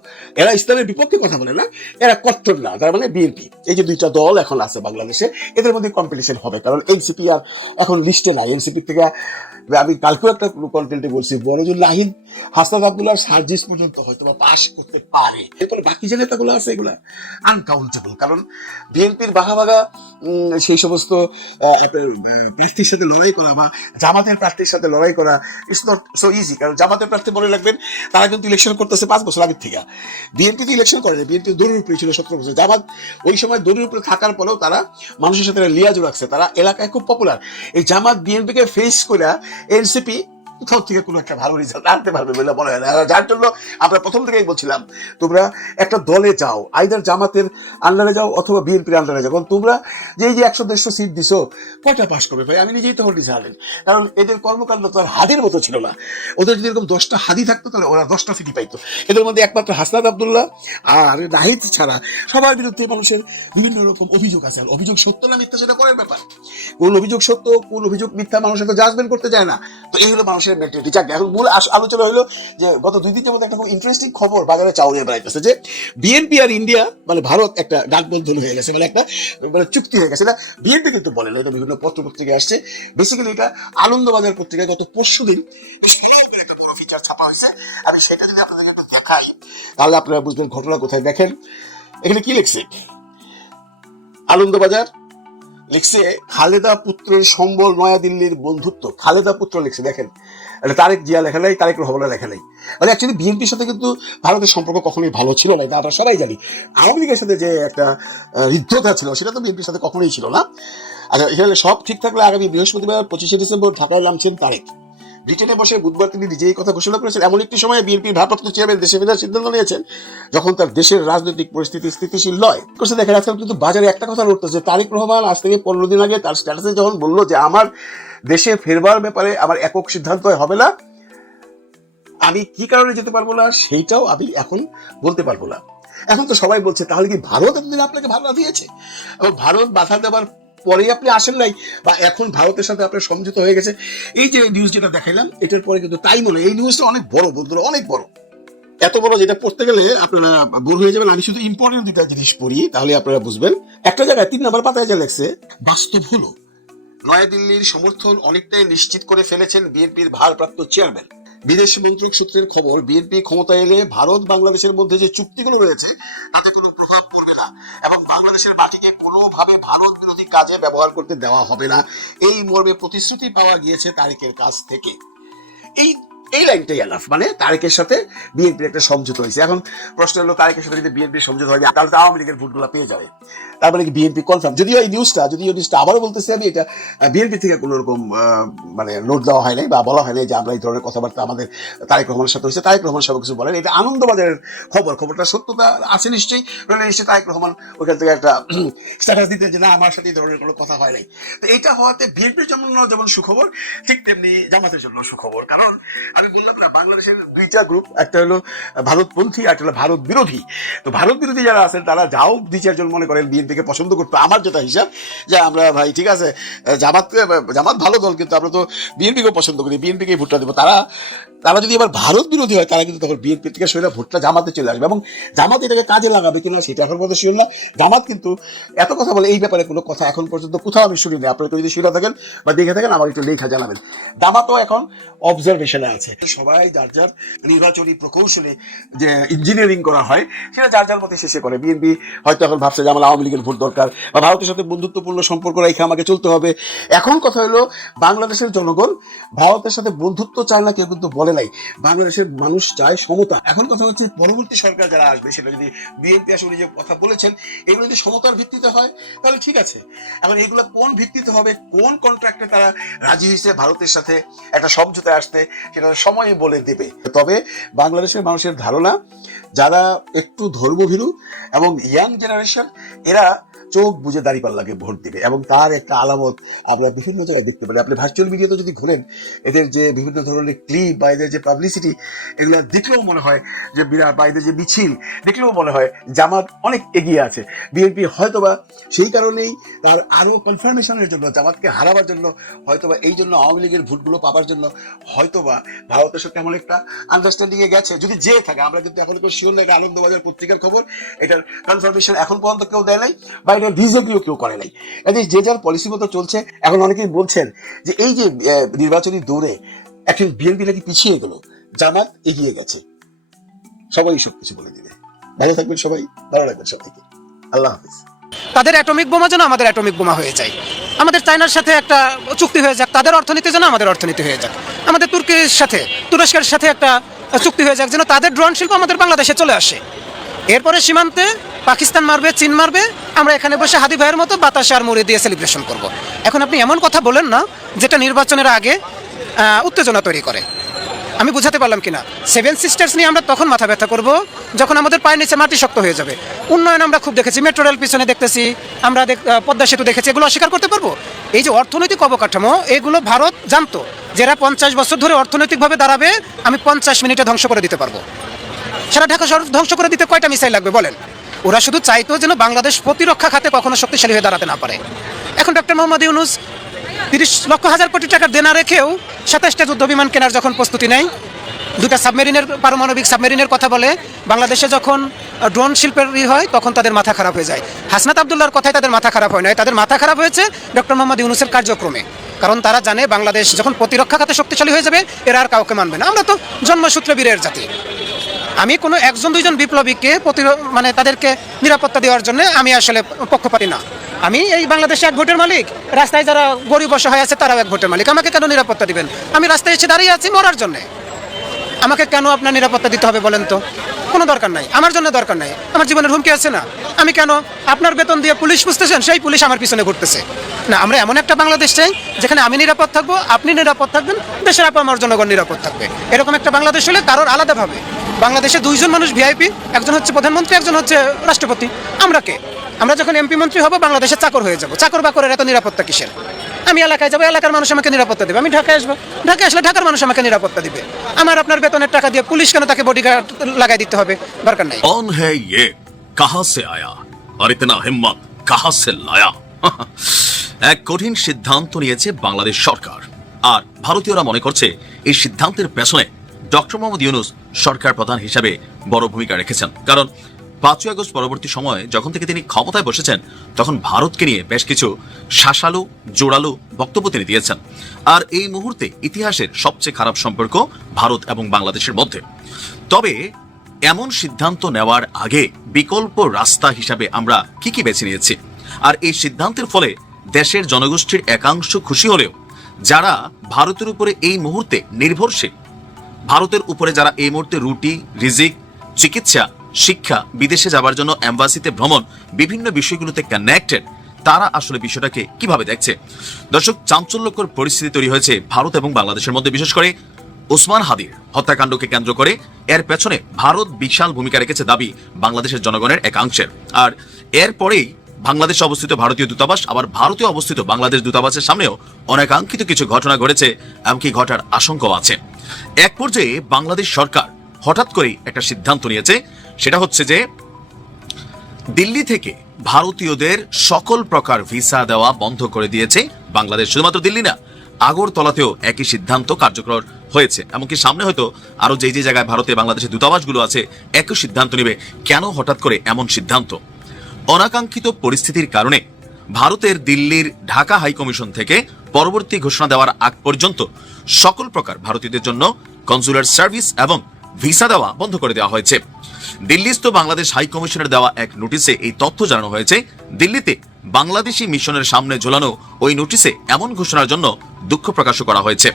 এরা ইসলামের বিপক্ষে কথা বলে না, এরা কট্টর না, তার মানে বিএনপি। এই যে দুইটা দল এখন আছে বাংলাদেশে, এদের মধ্যে কম্পিটিশন হবে, কারণ এনসিপি আর এখন লিস্টে নাই। এনসিপি থেকে আমি কালকেও একটা কন্টেন্টে বলছি, বড়জোর নাহিদ, হাসনাত আব্দুল্লাহ, সার্জিস পর্যন্ত হয়তো বা পাশ করতে পারে। এরপরে বাকি যে নেতাগুলো আছে এগুলো আনকাউন্টেবল, কারণ বিএনপির বাঘা সেই সমস্ত প্রার্থীর সাথে লড়াই করা বা জামাতের প্রার্থীর সাথে লড়াই করা ইটস নট সো ইজি। কারণ জামাতের প্রার্থী মনে রাখবেন, তারা কিন্তু ইলেকশন করতেছে 5 বছর আগের থেকে। বিএনপি তো ইলেকশন করে না, বিএনপি দড়ির উপরে ছিল 17 বছর। জামাত ওই সময় দড়ির উপরে থাকার পরেও তারা মানুষের সাথে লিয়াজও রাখছে, তারা এলাকায় খুব পপুলার। এই জামাত বিএনপিকে ফেস করে এনসিপি কোথাও থেকে কোনো একটা ভালো রেজাল্ট আনতে পারবে বলে মনে হয় না। যার জন্য আমরা প্রথম থেকেই বলছিলাম, তোমরা একটা দলে যাও, আইদার জামাতের আন্ডারে যাও অথবা বিএনপির আন্ডারে যাও। কারণ তোমরা যে 100-150 সিট দিছো, কয়টা পাস করবে ভাই? আমি নিজেই তখন ডিসাইডেড, কারণ এদের কর্মকাণ্ড তো আর হাদির মতো ছিল না। ওদের যদি এরকম 10টা হাদি থাকতো তাহলে ওরা 10টা সিটি পাইতো। এদের মধ্যে একমাত্র হাসনাত আব্দুল্লাহ আর নাহিদ ছাড়া সবার বিরুদ্ধে মানুষের বিভিন্ন রকম অভিযোগ আছে। অভিযোগ সত্য না মিথ্যা সেটা পরের ব্যাপার, কোন অভিযোগ সত্য কোন অভিযোগ মিথ্যা মানুষের তো জাজমেন্ট করতে যায় না। তো এই হলো মানুষের মেন্টালিটি। যাক, এখন মূল আলোচনা হলো যে গত 2 দিনের মধ্যে একটা খুব ইন্টারেস্টিং খবর বাজারে চাউরিয়ে বেড়াইতেছে, যে বিএনপি আর ইন্ডিয়া মানে ভারত একটা গাঠবন্ধন হয়ে গেছে, মানে একটা চুক্তি হয়ে গেছে। না, বিএনপি কিন্তু বলে না, এটা বিভিন্ন পত্র পত্রিকায় আসছে। বেসিক্যালি এটা আনন্দবাজার পত্রিকায় গত পরশুদিন একটা বড় ফিচার ছাপা হয়েছে। আমি সেটা যদি আপনাদেরকে একটু দেখাই তাহলে আপনারা বুঝবেন ঘটনা কোথায়। দেখেন এখানে কি লিখছে, আনন্দবাজার লিখছে খালেদা পুত্রের সম্বল নয়াদিল্লির বন্ধুত্ব। খালেদা পুত্র লিখছে, দেখেন, তারেক জিয়া লেখা নাই, তারেক রহমানের লেখা নাই। মানে অ্যাকচুয়ালি বিএনপির সাথে কিন্তু ভারতের সম্পর্ক কখনোই ভালো ছিল না, এটা আমরা সবাই জানি। আওয়ামী লীগের সাথে যে একটা হৃদ্যতা ছিল সেটা তো বিএনপির সাথে কখনোই ছিল না। আচ্ছা, এখানে সব ঠিক থাকলে আগামী বৃহস্পতিবার 25শে ডিসেম্বর ঢাকায় নামছেন তারেক। ব্রিটেনে বসে বুধবার তিনি নিজে এই কথা ঘোষণা করেছেন। এমন একটি সময়ে বিএনপির ভারপ্রাপ্ত চেয়ারম্যান দেশে ফেরার সিদ্ধান্ত নিয়েছেন যখন তার দেশের রাজনৈতিক পরিস্থিতি স্থিতিশীল নয়। করছে দেখেন, আজকাল কিন্তু বাজারে একটা কথা লড়তেছে, তারেক রহমান আজ থেকে 15 দিন আগে তার স্ট্যাটাসে যখন বললো যে আমার দেশে ফেরবার ব্যাপারে আমার একক সিদ্ধান্ত হবে না, আমি কি কারণে যেতে পারবো না সেইটাও আমি এখন বলতে পারবো না। এখন তো সবাই বলছে তাহলে কি ভারত এতদিন আপনাকে বাধা দিয়েছে, এবং ভারত বাধা দেওয়ার পরে আপনি আসেন নাই, বা এখন ভারতের সাথে আপনার সমঝোতা হয়ে গেছে। এই যে নিউজ যেটা দেখাইলাম এটার পরে কিন্তু তাই মনে হয় এই নিউজটা অনেক বড়, বন্ধুরা অনেক বড়, এত বড় যেটা পড়তে গেলে আপনারা বোর হয়ে যাবেন। আমি শুধু ইম্পর্টেন্ট দুটা জিনিস পড়ি তাহলে আপনারা বুঝবেন। একটা জায়গায় 3 নম্বর পাতায় যা লেখছে, বাস্তব হলো নয়াদিল্লির সমর্থন অনেকটাই নিশ্চিত করে ফেলেছেন বিএনপির ভারপ্রাপ্ত চেয়ারম্যান। বিদেশ মন্ত্রক সূত্রের খবর, বিএনপি ক্ষমতায় এলে ভারত বাংলাদেশের মধ্যে যে চুক্তিগুলো রয়েছে তাতে কোনো প্রভাব পড়বে না এবং বাংলাদেশের মাটিকে কোনোভাবে ভারত বিরোধী কাজে ব্যবহার করতে দেওয়া হবে না, এই মর্মে প্রতিশ্রুতি পাওয়া গিয়েছে তারেকের কাছ থেকে। এই লাইনটাই আলাপ, মানে তারেকের সাথে বিএনপির একটা সমঝোতা হয়েছে। এখন প্রশ্ন হলো, তারেকের সাথে যদি বিএনপির সমঝোতা হয় তাহলে তো আওয়ামী লীগের ভোটগুলো পেয়ে যাবে, তারপরে কি বিএনপি কনফার্ম? যদিও এই নিউজটা আবারও বলতেছি আমি, এটা বিএনপি থেকে কোনো রকম মানে নোট দেওয়া হয় নাই বা বলা হয় নাই যে আমরা এই ধরনের কথাবার্তা আমাদের তারেক রহমানের সাথে হয়েছে। তারেক রহমান সব কিছু বলেন, এটা আনন্দবাজারের খবরটা সত্যতা আছে নিশ্চয়ই, নিশ্চয়ই তারেক রহমান ওইখান থেকে একটা স্ট্যাটাস দিতে যে না আমার সাথে এই ধরনের কোনো কথা হয় নাই। তো এইটা হওয়াতে বিএনপির জন্য যেমন সুখবর, ঠিক তেমনি জামাতের জন্য সুখবর। কারণ আমি বললাম না, বাংলাদেশের 2টা গ্রুপ, একটা হলো ভারতপন্থী, একটা হলো ভারত বিরোধী। তো ভারত বিরোধী যারা আছেন তারা যাও 2-4 জন মনে করেন বিএনপিকে পছন্দ করতো, আমার যেটা হিসাব যে আমরা ভাই ঠিক আছে জামাত ভালো দল, কিন্তু আমরা তো বিএনপিকেও পছন্দ করি, বিএনপিকে ভোটটা দেবো। তারা যদি এবার ভারত বিরোধী হয় তারা কিন্তু তখন বিএনপি থেকে সরে ভোটটা জামাতে চলে আসবে, এবং জামাত এটাকে কাজে লাগাবে কিনা সেটা এখন পর্যন্ত শিওর না। জামাত কিন্তু এত কথা বলে, এই ব্যাপারে কোনো কথা এখন পর্যন্ত কোথাও আমি শুনিনি। আপনারা যদি শুনে থাকেন বা দেখে থাকেন আমার একটু লেখা জানাবেন। জামাতও এখন অবজারভেশনে আছে। সবাই যার যার নির্বাচনী প্রকৌশলে যে ইঞ্জিনিয়ারিং করা হয় সেটা যার যার মতে শেষে করে। বিএনপি হয়তো এখন ভাবছে যে আমার আওয়ামী লীগের ভোট দরকার বা ভারতের সাথে বন্ধুত্বপূর্ণ সম্পর্ক রেখে আমাকে চলতে হবে। এখন কথা হলো, বাংলাদেশের জনগণ ভারতের সাথে বন্ধুত্ব চায় না, কেউ কিন্তু বলে নাই। বাংলাদেশের মানুষ চায় সমতা। এখন কথা হচ্ছে, পরবর্তী সরকার যারা আসবে সেটা যদি বিএনপি আসলে যে কথা বলেছেন এগুলো যদি সমতার ভিত্তিতে হয় তাহলে ঠিক আছে। এখন এগুলো কোন ভিত্তিতে হবে, কোন কন্ট্রাক্টে তারা রাজি হয়েছে ভারতের সাথে একটা সমঝোতায় আসতে, সেটা সময় বলে দেবে। তবে বাংলাদেশের মানুষের ধারণা, যারা একটু ধর্মভীরু এবং ইয়াং জেনারেশন, এরা চোখ বুঝে দাঁড়িপাল্লাকে ভোট দিবে, এবং তার একটা আলামত আমরা বিভিন্ন জায়গায় দেখতে পারি। আপনি ভার্চুয়াল মিডিয়াতে যদি ঘুরেন, এদের যে বিভিন্ন ধরনের ক্লিপ বা এদের যে পাবলিসিটি, এগুলো দেখলেও মনে হয় যে বিরাট, বা এদের যে মিছিল দেখলেও মনে হয় জামাত অনেক এগিয়ে আছে। বিএনপি হয়তোবা সেই কারণেই তার আরো কনফার্মেশনের জন্য, জামাতকে হারাবার জন্য, হয়তোবা এই জন্য আওয়ামী লীগের ভোটগুলো পাবার জন্য হয়তোবা ভারতের সাথে এমন একটা আন্ডারস্ট্যান্ডিং এ গেছে। যদি যে থাকে, আমরা কিন্তু এখন কেউ শিওর না, এটা আনন্দবাজার পত্রিকার খবর, এটার কনফার্মেশন এখন পর্যন্ত কেউ দেয় নাই বা এটা ডিসএগ্রিও কেউ করে নাই। যে যার পলিসি মতো চলছে। এখন অনেকেই বলছেন যে এই যে নির্বাচনী দৌড়ে এখন বিএনপি নাকি পিছিয়ে গেল, জামাত এগিয়ে গেছে। সবাই সবকিছু বলে দিবে। ভালো থাকবেন সবাই, ভালো রাখবেন সবাইকে। আল্লাহ হাফিজ। তাদের অ্যাটমিক বোমা যেন আমাদের অ্যাটমিক বোমা হয়ে যায়, আমাদের চায়নার সাথে একটা চুক্তি হয়ে যাক, তাদের অর্থনীতি যেন আমাদের অর্থনীতি হয়ে যাক, আমাদের তুরস্কের সাথে একটা চুক্তি হয়ে যাক, যেন তাদের ড্রোন শিল্প আমাদের বাংলাদেশে চলে আসে। এরপরে সীমান্তে পাকিস্তান মারবে, চীন মারবে, আমরা এখানে বসে হাদি ভাইয়ের মতো বাতাসে আর মুড়ি দিয়ে সেলিব্রেশন করব। এখন আপনি এমন কথা বলেন না যেটা নির্বাচনের আগে উত্তেজনা তৈরি করে। আমি বুঝাতে পারলাম কিনা? 7 সিস্টার্স নিয়ে আমরা তখন মাথা ব্যথা করব যখন আমাদের পায়ের নিচে মাটি শক্ত হয়ে যাবে। উন্নয়ন আমরা খুব দেখেছি, মেট্রো রেল পিছনে দেখতেছি, আমরা পদ্মা সেতু দেখেছি, এগুলো অস্বীকার করতে পারবো? এই যে অর্থনৈতিক অবকাঠামো, এগুলো ভারত জানতো যারা 50 বছর ধরে অর্থনৈতিকভাবে দাঁড়াবে আমি 50 মিনিটে ধ্বংস করে দিতে পারবো। সারা ঢাকা শহর ধ্বংস করে দিতে কয়টা মিসাইল লাগবে বলেন? ওরা শুধু চাইতো যেন বাংলাদেশ প্রতিরক্ষা খাতে কখনো শক্তিশালী হয়ে দাঁড়াতে না পারে। এখন ডক্টর মোহাম্মদ ইউনূস 30 লক্ষ হাজার কোটি টাকার দেনা রেখেও 27টা যুদ্ধ বিমান কেনার যখন প্রস্তুতি নেয়, 2টা সাবমেরিনের, পারমাণবিক সাবমেরিনের কথা বলে, বাংলাদেশে যখন ড্রোন শিল্পের হয় তখন তাদের মাথা খারাপ হয়ে যায়। হাসনাত আবদুল্লাহর কথায় তাদের মাথা খারাপ হয় না, তাদের মাথা খারাপ হয়েছে ডক্টর মোহাম্মদ ইউনূসের কার্যক্রমে। কারণ তারা জানে বাংলাদেশ যখন প্রতিরক্ষা খাতে শক্তিশালী হয়ে যাবে এরা আর কাউকে মানবে না। আমরা তো জন্মসূত্রে বীরের জাতি। আমি কোনো 1-2জন বিপ্লবীকে মানে তাদেরকে নিরাপত্তা দেওয়ার জন্য আমি আসলে পক্ষপাতী না। আমি এই বাংলাদেশে 1 ভোটের মালিক, রাস্তায় যারা গরিব অসহায় আছে তারাও 1 ভোটের মালিক। আমাকে কেন নিরাপত্তা দিবেন? আমি রাস্তায় এসে দাঁড়িয়ে আছি মরার জন্যে, আমাকে কেন আপনার নিরাপত্তা দিতে হবে বলেন তো? কোনো দরকার নাই, আমার জন্য দরকার নাই। আমার জীবনের হুমকি আছে না? আমি কেন? আপনার বেতন দিয়ে পুলিশ পুষতেছেন, সেই পুলিশ আমার পিছনে ঘুরতেছে। না, আমরা এমন একটা বাংলাদেশ চাই যেখানে আমি নিরাপদ থাকবো, আপনি নিরাপদ থাকবেন, দেশের আমার জনগণ নিরাপদ থাকবে। এরকম একটা বাংলাদেশ হলে কারোর আলাদাভাবে বাংলাদেশে দুইজন মানুষ ভিআইপি, একজন হচ্ছে প্রধানমন্ত্রী, একজন হচ্ছে রাষ্ট্রপতি। আমরা যখন এমপি মন্ত্রী হবো বাংলাদেশের চাকর হয়ে যাবো। চাকর বাকরের এত নিরাপত্তা কিসের? আমি এলাকায় যাবো, এলাকার মানুষ আমাকে নিরাপত্তা দেবে। আমি ঢাকায় আসবো, ঢাকায় আসলে ঢাকার মানুষ আমাকে নিরাপত্তা দিবে। আমার আপনার বেতনের টাকা দিয়ে পুলিশ কেন তাকে বডিগার্ড লাগাই দিতে হবে? দরকার নাই। कौन है ये, कहां से आया और इतना हिम्मत कहां से लाया? এক কঠিন সিদ্ধান্ত নিয়েছে বাংলাদেশ সরকার, আর ভারতীয়রা মনে করছে এই সিদ্ধান্তের পেছনে ডক্টর মোহাম্মদ ইউনূস সরকার প্রধান হিসাবে বড় ভূমিকা রেখেছেন। কারণ 5ই আগস্ট পরবর্তী সময়ে যখন থেকে তিনি ক্ষমতায় বসেছেন তখন ভারতকে নিয়ে বেশ কিছু শাসালো জোরালো বক্তব্য তিনি দিয়েছেন। আর এই মুহূর্তে ইতিহাসের সবচেয়ে খারাপ সম্পর্ক ভারত এবং বাংলাদেশের মধ্যে। তবে এমন সিদ্ধান্ত নেওয়ার আগে বিকল্প রাস্তা হিসাবে আমরা কি বেছে নিয়েছি, আর এই সিদ্ধান্তের ফলে দেশের জনগোষ্ঠীর একাংশ খুশি হলেও যারা ভারতের উপরে এই মুহূর্তে নির্ভরশীল, ভারতের উপরে যারা এই মুহূর্তে রুটি, রিজিক, চিকিৎসা, শিক্ষা, বিদেশে যাবার জন্য এম্বাসিতে ভ্রমণ, বিভিন্ন বিষয়গুলোতে কানেক্টেড, তারা আসলে বিষয়টাকে কিভাবে দেখছে। দর্শক, চাঞ্চল্যকর পরিস্থিতি তৈরি হয়েছে ভারত এবং বাংলাদেশের মধ্যে, বিশেষ করে ওসমান হাদির হত্যাকাণ্ডকে কেন্দ্র করে। এর পেছনে ভারত বিশাল ভূমিকা রেখেছে দাবি বাংলাদেশের জনগণের একাংশের। আর এরপরেই বাংলাদেশে অবস্থিত ভারতীয় দূতাবাস, আবার ভারতীয় অবস্থিত বাংলাদেশ দূতাবাসের সামনেও অনাকাঙ্ক্ষিত কিছু ঘটনা ঘটেছে, এমনকি ঘটার আশঙ্কাও আছে। এক পর্যায়ে বাংলাদেশ সরকার হঠাৎ করেই একটা সিদ্ধান্ত নিয়েছে, সেটা হচ্ছে যে দিল্লি থেকে ভারতীয়দের সকল প্রকার ভিসা দেওয়া বন্ধ করে দিয়েছে বাংলাদেশ। শুধুমাত্র দিল্লি না, আগরতলাতেও একই সিদ্ধান্ত কার্যকর হয়েছে। এমনকি সামনে হয়তো আরো যে জায়গায় ভারতে বাংলাদেশের দূতাবাসগুলো আছে একই সিদ্ধান্ত নেবে। কেন হঠাৎ করে এমন সিদ্ধান্ত? অনাকাঙ্ক্ষিত পরিস্থিতির কারণে ভারতের দিল্লির ঢাকা হাই কমিশন থেকে পরবর্তী ঘোষণা দেওয়ার আগ পর্যন্ত সকল প্রকার ভারতীয়দের জন্য কনসুলার সার্ভিস এবং ভিসা দেওয়া বন্ধ করে দেওয়া হয়েছে। দিল্লিস্থ বাংলাদেশ হাই কমিশনের দেওয়া এক নোটিশে এই তথ্য জানানো হয়েছে। দিল্লিতে বাংলাদেশি মিশনের সামনে ঝোলানো ওই নোটিশে এমন ঘোষণার জন্য দুঃখ প্রকাশ করা হয়েছে।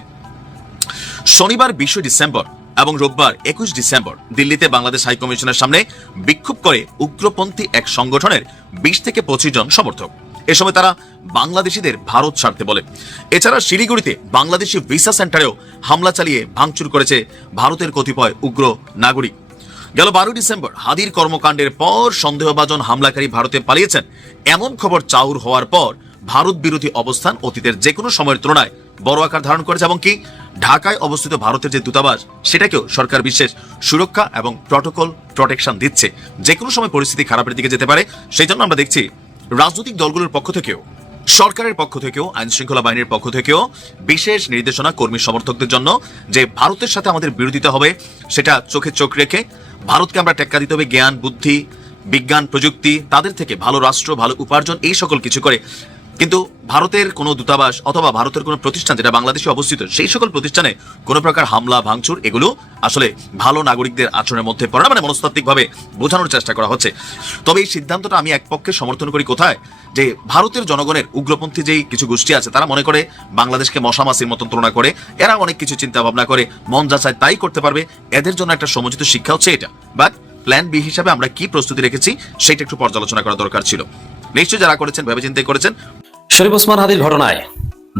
শনিবার 20 ডিসেম্বর এবং রোববার 21 ডিসেম্বর দিল্লিতে বাংলাদেশ হাই কমিশনের সামনে বিক্ষোভ করে উগ্রপন্থী এক সংগঠনের 20 থেকে 25 জন সমর্থক। এ সময় তারা বাংলাদেশিদের ভারত ছাড়তে বলে। এছাড়া শিলিগুড়িতে বাংলাদেশি ভিসা সেন্টারেও হামলা চালিয়ে ভাঙচুর করেছে ভারতের কতিপয় উগ্র নাগরিক। গেল 12 ডিসেম্বর হাদির কর্মকাণ্ডের পর সন্দেহভাজন হামলাকারী ভারতে পালিয়েছেন এমন খবর চাউর হওয়ার পর ভারত বিরোধী অবস্থান অতীতের যে কোনো সময়ের তুলনায় বড় আকার ধারণ করেছে, এবং কি ঢাকায় অবস্থিত ভারতের যে দূতাবাস সেটাকেও সরকার বিশেষ সুরক্ষা এবং প্রোটেকশন দিচ্ছে। যে কোনো সময় পরিস্থিতি খারাপের দিকে যেতে পারে। সেই জন্য আমরা দেখছি রাজনৈতিক দলগুলোর পক্ষ থেকেও, সরকারের পক্ষ থেকেও, আইন শৃঙ্খলা বাহিনীর পক্ষ থেকেও বিশেষ নির্দেশনা কর্মী সমর্থকদের জন্য যে ভারতের সাথে আমাদের বিরোধিতা হবে সেটা চোখে চোখ রেখে ভারতকে আমরা টেক্কা দিতে হবে জ্ঞান, বুদ্ধি, বিজ্ঞান, প্রযুক্তি, তাদের থেকে ভালো রাষ্ট্র, ভালো উপার্জন, এই সকল কিছু করে। কিন্তু ভারতের কোনো দূতাবাস অথবা ভারতের কোনো প্রতিষ্ঠান যেটা বাংলাদেশে অবস্থিত, সেই সকল প্রতিষ্ঠানে কোনো প্রকার হামলা ভাঙচুর এগুলো আসলে ভালো নাগরিকদের আচরণের মধ্যে পড়ে না, মানে মনস্তাত্ত্বিকভাবে বোঝানোর চেষ্টা করা হচ্ছে। তবে এই সিদ্ধান্তটা আমি এক পক্ষে সমর্থন করি কোথায়, যে ভারতের জনগণের উগ্রপন্থী যেই কিছু গোষ্ঠী আছে তারা মনে করে বাংলাদেশকে মশামাছির মতন তুলনা করে, এরা অনেক কিছু চিন্তা ভাবনা করে, মন যা চায় তাই করতে পারবে। এদের জন্য একটা সমুচিত শিক্ষা হচ্ছে এটা। বাট প্ল্যান বি হিসাবে আমরা কি প্রস্তুতি রেখেছি সেটা একটু পর্যালোচনা করা দরকার ছিল। নিশ্চয়ই যারা করেছেন ভেবে চিন্তা করেছেন। শরীফ ওসমান হাদির ঘটনায়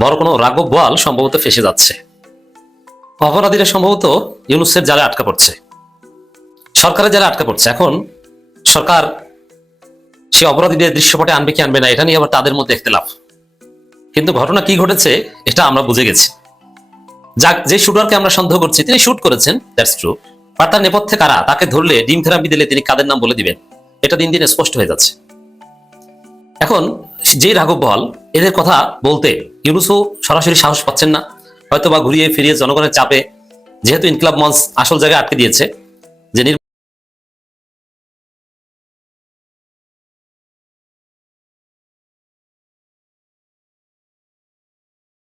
বড় কোনো রাঘব বোয়াল সম্ভবত ফেসে যাচ্ছে। অপরাধীরা সম্ভবত ইউনূসের জালে আটকা পড়ছে, সরকারের জালে আটকা পড়ছে। এখন সরকার সে অপরাধীদের দৃশ্যপটে আনবে কি আনবে না, এটা নিয়ে আবার তাদের মধ্যে ইখতিলাফ। কিন্তু ঘটনা কি ঘটেছে এটা আমরা বুঝে গেছি। যে শুটারকে আমরা সন্দেহ করছি তিনি শুট করেছেন, দ্যাটস ট্রু। আর তার নেপথ্যে কারা, তাকে ধরলে ডিম থেরাপি দিলে তিনি কাদের নাম বলে দিবেন, এটা দিন দিন স্পষ্ট হয়ে যাচ্ছে। এখন যে রাঘব বোয়াল এদের কথা বলতে ইউনূসও সরাসরি সাহস পাচ্ছেন না, হয়তো বা ঘুরিয়ে ফিরিয়ে জনগণের চাপে, যেহেতু ইনকিলাব মঞ্চ আসল জায়গায় আটকে দিয়েছে যে